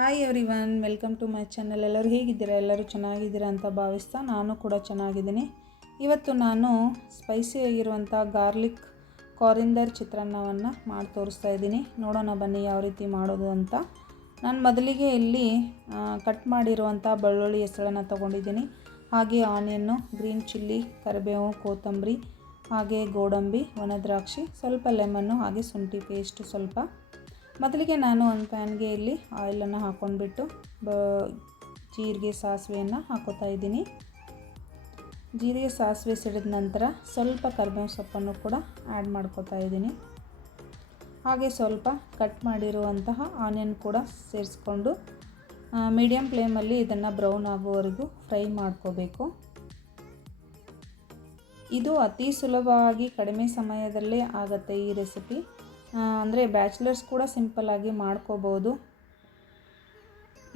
Hi everyone, welcome to my channel. ಎಲ್ಲರೂ ಹೇಗಿದ್ದೀರಾ? ಎಲ್ಲರೂ ಚೆನ್ನಾಗಿದ್ದೀರಾ ಅಂತ ಭಾವಿಸ್ತಾ ನಾನು ಕೂಡ ಚೆನ್ನಾಗಿದ್ದೀನಿ. ಇವತ್ತು ನಾನು ಸ್ಪೈಸಿ ಆಗಿರುವಂಥ ಗಾರ್ಲಿಕ್ ಕಾರಿಂದರ್ ಚಿತ್ರಾನ್ನವನ್ನು ಮಾಡಿ ತೋರಿಸ್ತಾ ಇದ್ದೀನಿ. ನೋಡೋಣ ಬನ್ನಿ ಯಾವ ರೀತಿ ಮಾಡೋದು ಅಂತ. ನಾನು ಮೊದಲಿಗೆ ಇಲ್ಲಿ ಕಟ್ ಮಾಡಿರುವಂಥ ಬೆಳ್ಳುಳ್ಳಿ ಹೆಸಳನ್ನು ತೊಗೊಂಡಿದ್ದೀನಿ. ಹಾಗೆ ಆನಿಯನ್ನು, ಗ್ರೀನ್ ಚಿಲ್ಲಿ, ಕರಿಬೇವು, ಕೊತ್ತಂಬರಿ, ಹಾಗೆ ಗೋಡಂಬಿ, ಒಣದ್ರಾಕ್ಷಿ, ಸ್ವಲ್ಪ ಲೆಮನ್ನು, ಹಾಗೆ ಶುಂಠಿ ಪೇಸ್ಟು ಸ್ವಲ್ಪ. ಮೊದಲಿಗೆ ನಾನು ಒಂದು ಪ್ಯಾನ್ಗೆ ಇಲ್ಲಿ ಆಯಿಲನ್ನು ಹಾಕ್ಕೊಂಡ್ಬಿಟ್ಟು ಜೀರಿಗೆ ಸಾಸಿವೆಯನ್ನು ಹಾಕೋತಾ ಇದ್ದೀನಿ. ಜೀರಿಗೆ ಸಾಸಿವೆ ಸಿಡಿದ ನಂತರ ಸ್ವಲ್ಪ ಕರಿಬೇವು ಸೊಪ್ಪನ್ನು ಕೂಡ ಆ್ಯಡ್ ಮಾಡ್ಕೋತಾ ಇದ್ದೀನಿ. ಹಾಗೆ ಸ್ವಲ್ಪ ಕಟ್ ಮಾಡಿರುವಂತಹ ಆನಿಯನ್ ಕೂಡ ಸೇರಿಸ್ಕೊಂಡು ಮೀಡಿಯಮ್ ಫ್ಲೇಮಲ್ಲಿ ಇದನ್ನು ಬ್ರೌನ್ ಆಗುವವರೆಗೂ ಫ್ರೈ ಮಾಡ್ಕೋಬೇಕು. ಇದು ಅತಿ ಸುಲಭವಾಗಿ ಕಡಿಮೆ ಸಮಯದಲ್ಲೇ ಆಗುತ್ತೆ ಈ ರೆಸಿಪಿ. ಅಂದರೆ ಬ್ಯಾಚುಲರ್ಸ್ ಕೂಡ ಸಿಂಪಲ್ಲಾಗಿ ಮಾಡ್ಕೋಬೋದು.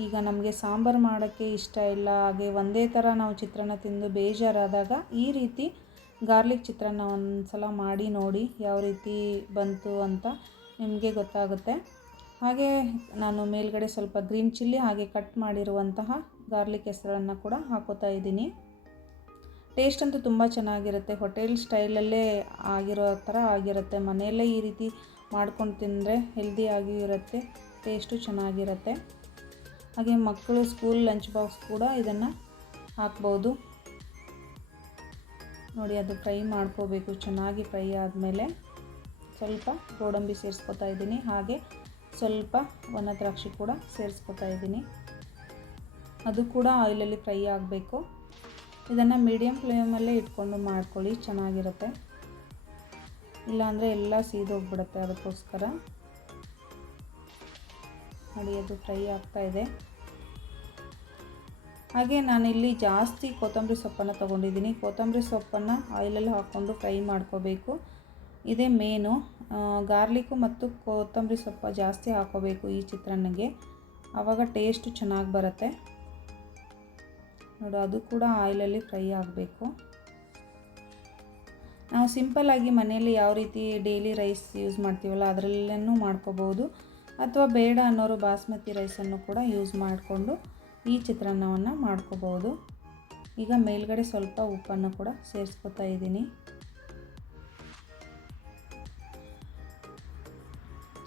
ಈಗ ನಮಗೆ ಸಾಂಬಾರು ಮಾಡೋಕ್ಕೆ ಇಷ್ಟ ಇಲ್ಲ, ಹಾಗೆ ಒಂದೇ ಥರ ನಾವು ಚಿತ್ರಾನ್ನ ತಿಂದು ಬೇಜಾರಾದಾಗ ಈ ರೀತಿ ಗಾರ್ಲಿಕ್ ಚಿತ್ರಾನ್ನ ಒಂದು ಸಲ ಮಾಡಿ ನೋಡಿ ಯಾವ ರೀತಿ ಬಂತು ಅಂತ ನಿಮಗೆ ಗೊತ್ತಾಗುತ್ತೆ. ಹಾಗೆ ನಾನು ಮೇಲ್ಗಡೆ ಸ್ವಲ್ಪ ಗ್ರೀನ್ ಚಿಲ್ಲಿ ಹಾಗೆ ಕಟ್ ಮಾಡಿರುವಂತಹ ಗಾರ್ಲಿಕ್ ಹೆಸರನ್ನು ಕೂಡ ಹಾಕೋತಾ ಇದ್ದೀನಿ. ಟೇಸ್ಟ್ ಅಂತೂ ತುಂಬ ಚೆನ್ನಾಗಿರುತ್ತೆ. ಹೋಟೆಲ್ ಸ್ಟೈಲಲ್ಲೇ ಆಗಿರೋ ಥರ ಆಗಿರುತ್ತೆ. ಮನೆಯಲ್ಲೇ ಈ ರೀತಿ ಮಾಡ್ಕೊಂಡು ತಿಂದರೆ ಹೆಲ್ದಿಯಾಗಿಯೂ ಇರುತ್ತೆ, ಟೇಸ್ಟು ಚೆನ್ನಾಗಿರುತ್ತೆ. ಹಾಗೆ ಮಕ್ಕಳು ಸ್ಕೂಲ್ ಲಂಚ್ ಬಾಕ್ಸ್ ಕೂಡ ಇದನ್ನು ಹಾಕ್ಬೋದು. ನೋಡಿ, ಅದು ಫ್ರೈ ಮಾಡ್ಕೋಬೇಕು. ಚೆನ್ನಾಗಿ ಫ್ರೈ ಆದಮೇಲೆ ಸ್ವಲ್ಪ ಗೋಡಂಬಿ ಸೇರಿಸ್ಕೊತಾ ಇದ್ದೀನಿ. ಹಾಗೆ ಸ್ವಲ್ಪ ಒಣದ್ರಾಕ್ಷಿ ಕೂಡ ಸೇರಿಸ್ಕೊತಾ ಇದ್ದೀನಿ. ಅದು ಕೂಡ ಆಯಿಲಲ್ಲಿ ಫ್ರೈ ಆಗಬೇಕು. ಇದನ್ನು ಮೀಡಿಯಮ್ ಫ್ಲೇಮಲ್ಲೇ ಇಟ್ಕೊಂಡು ಮಾಡ್ಕೊಳ್ಳಿ, ಚೆನ್ನಾಗಿರುತ್ತೆ. ಇಲ್ಲಾಂದರೆ ಎಲ್ಲ ಸೀದೋಗ್ಬಿಡುತ್ತೆ. ಅದಕ್ಕೋಸ್ಕರ ನೋಡಿ, ಅದು ಫ್ರೈ ಆಗ್ತಾಯಿದೆ. ಹಾಗೆ ನಾನಿಲ್ಲಿ ಜಾಸ್ತಿ ಕೊತ್ತಂಬರಿ ಸೊಪ್ಪನ್ನು ತೊಗೊಂಡಿದ್ದೀನಿ. ಕೊತ್ತಂಬರಿ ಸೊಪ್ಪನ್ನು ಆಯಿಲಲ್ಲಿ ಹಾಕ್ಕೊಂಡು ಫ್ರೈ ಮಾಡ್ಕೋಬೇಕು. ಇದೇ ಮೇನು. ಗಾರ್ಲಿಕ್ಕು ಮತ್ತು ಕೊತ್ತಂಬರಿ ಸೊಪ್ಪು ಜಾಸ್ತಿ ಹಾಕೋಬೇಕು ಈ ಚಿತ್ರಾನ್ನಕ್ಕೆ, ಆವಾಗ ಟೇಸ್ಟು ಚೆನ್ನಾಗಿ ಬರುತ್ತೆ. ನೋಡಿ, ಅದು ಕೂಡ ಆಯಿಲಲ್ಲಿ ಫ್ರೈ ಆಗಬೇಕು. ನಾವು ಸಿಂಪಲ್ಲಾಗಿ ಮನೆಯಲ್ಲಿ ಯಾವ ರೀತಿ ಡೈಲಿ ರೈಸ್ ಯೂಸ್ ಮಾಡ್ತೀವಲ್ಲ ಅದರಲ್ಲೂ ಮಾಡ್ಕೋಬೋದು, ಅಥವಾ ಬೇಡ ಅನ್ನೋರು ಬಾಸ್ಮತಿ ರೈಸನ್ನು ಕೂಡ ಯೂಸ್ ಮಾಡಿಕೊಂಡು ಈ ಚಿತ್ರಾನ್ನವನ್ನು ಮಾಡ್ಕೋಬೋದು. ಈಗ ಮೇಲ್ಗಡೆ ಸ್ವಲ್ಪ ಉಪ್ಪನ್ನು ಕೂಡ ಸೇರಿಸ್ಕೊತಾ ಇದ್ದೀನಿ.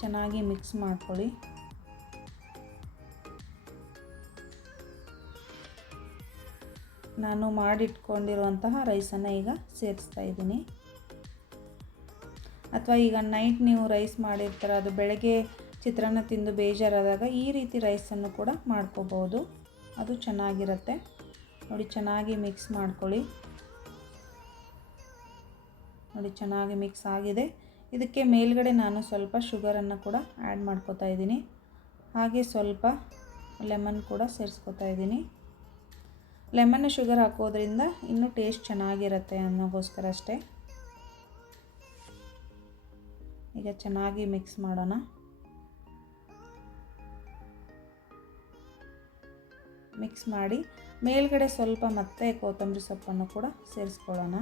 ಚೆನ್ನಾಗಿ ಮಿಕ್ಸ್ ಮಾಡ್ಕೊಳ್ಳಿ. ನಾನು ಮಾಡಿಟ್ಕೊಂಡಿರುವಂತಹ ರೈಸನ್ನು ಈಗ ಸೇರಿಸ್ತಾ ಇದ್ದೀನಿ. ಅಥವಾ ಈಗ ನೈಟ್ ನೀವು ರೈಸ್ ಮಾಡಿರ್ತೀರ, ಅದು ಬೆಳಗ್ಗೆ ಚಿತ್ರಾನ್ನ ತಿಂದು ಬೇಜಾರಾದಾಗ ಈ ರೀತಿ ರೈಸನ್ನು ಕೂಡ ಮಾಡ್ಕೋಬೋದು, ಅದು ಚೆನ್ನಾಗಿರುತ್ತೆ. ನೋಡಿ, ಚೆನ್ನಾಗಿ ಮಿಕ್ಸ್ ಮಾಡ್ಕೊಳ್ಳಿ. ನೋಡಿ, ಚೆನ್ನಾಗಿ ಮಿಕ್ಸ್ ಆಗಿದೆ. ಇದಕ್ಕೆ ಮೇಲ್ಗಡೆ ನಾನು ಸ್ವಲ್ಪ ಶುಗರನ್ನು ಕೂಡ ಆ್ಯಡ್ ಮಾಡ್ಕೋತಾ ಇದ್ದೀನಿ. ಹಾಗೆ ಸ್ವಲ್ಪ ಲೆಮನ್ ಕೂಡ ಸೇರಿಸ್ಕೊತಾ ಇದ್ದೀನಿ. ಲೆಮನ್ ಶುಗರ್ ಹಾಕೋದ್ರಿಂದ ಇನ್ನೂ ಟೇಸ್ಟ್ ಚೆನ್ನಾಗಿರುತ್ತೆ ಅನ್ನೋಗೋಸ್ಕರ ಅಷ್ಟೇ. ಈಗ ಚೆನ್ನಾಗಿ ಮಿಕ್ಸ್ ಮಾಡೋಣ. ಮಿಕ್ಸ್ ಮಾಡಿ ಮೇಲ್ಗಡೆ ಸ್ವಲ್ಪ ಮತ್ತೆ ಕೊತ್ತಂಬರಿ ಸೊಪ್ಪನ್ನು ಕೂಡ ಸೇರಿಸ್ಕೊಳ್ಳೋಣ.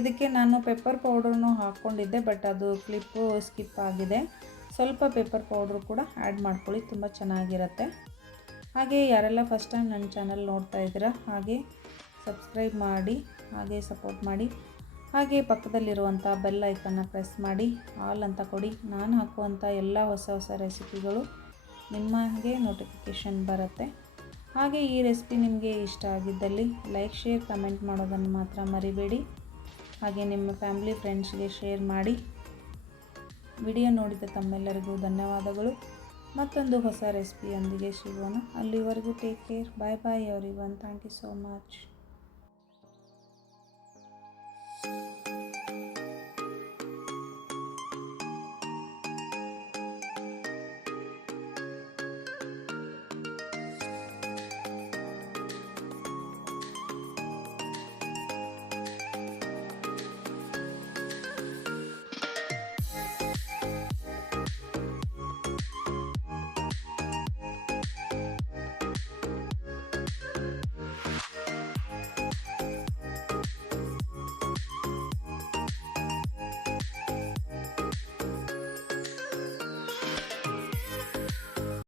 ಇದಕ್ಕೆ ನಾನು ಪೆಪ್ಪರ್ ಪೌಡ್ರನ್ನು ಹಾಕ್ಕೊಂಡಿದ್ದೆ, ಬಟ್ ಅದು ಕ್ಲಿಪ್ಪು ಸ್ಕಿಪ್ ಆಗಿದೆ. ಸ್ವಲ್ಪ ಪೆಪ್ಪರ್ ಪೌಡ್ರು ಕೂಡ ಆ್ಯಡ್ ಮಾಡ್ಕೊಳ್ಳಿ, ತುಂಬ ಚೆನ್ನಾಗಿರುತ್ತೆ. ಹಾಗೆ ಯಾರೆಲ್ಲ ಫಸ್ಟ್ ಟೈಮ್ ನನ್ನ ಚಾನಲ್ ನೋಡ್ತಾ ಇದ್ದೀರಾ ಹಾಗೆ ಸಬ್ಸ್ಕ್ರೈಬ್ ಮಾಡಿ, ಹಾಗೆ ಸಪೋರ್ಟ್ ಮಾಡಿ. ಹಾಗೆ ಪಕ್ಕದಲ್ಲಿರುವಂಥ ಬೆಲ್ ಐಕನ್ನ ಪ್ರೆಸ್ ಮಾಡಿ ಆಲ್ ಅಂತ ಕೊಡಿ. ನಾನು ಹಾಕುವಂಥ ಎಲ್ಲ ಹೊಸ ಹೊಸ ರೆಸಿಪಿಗಳು ನಿಮಗೆ ನೋಟಿಫಿಕೇಷನ್ ಬರುತ್ತೆ. ಹಾಗೆ ಈ ರೆಸಿಪಿ ನಿಮಗೆ ಇಷ್ಟ ಆಗಿದ್ದಲ್ಲಿ ಲೈಕ್, ಶೇರ್, ಕಮೆಂಟ್ ಮಾಡೋದನ್ನು ಮಾತ್ರ ಮರಿಬೇಡಿ. ಹಾಗೆ ನಿಮ್ಮ ಫ್ಯಾಮಿಲಿ ಫ್ರೆಂಡ್ಸ್ಗೆ ಶೇರ್ ಮಾಡಿ. ವಿಡಿಯೋ ನೋಡಿದ ತಮ್ಮೆಲ್ಲರಿಗೂ ಧನ್ಯವಾದಗಳು. ಮತ್ತೊಂದು ಹೊಸ ರೆಸಿಪಿಯೊಂದಿಗೆ ಸಿಗೋಣ. ಅಲ್ಲಿವರೆಗೂ take care. Bye bye everyone. Thank you so much.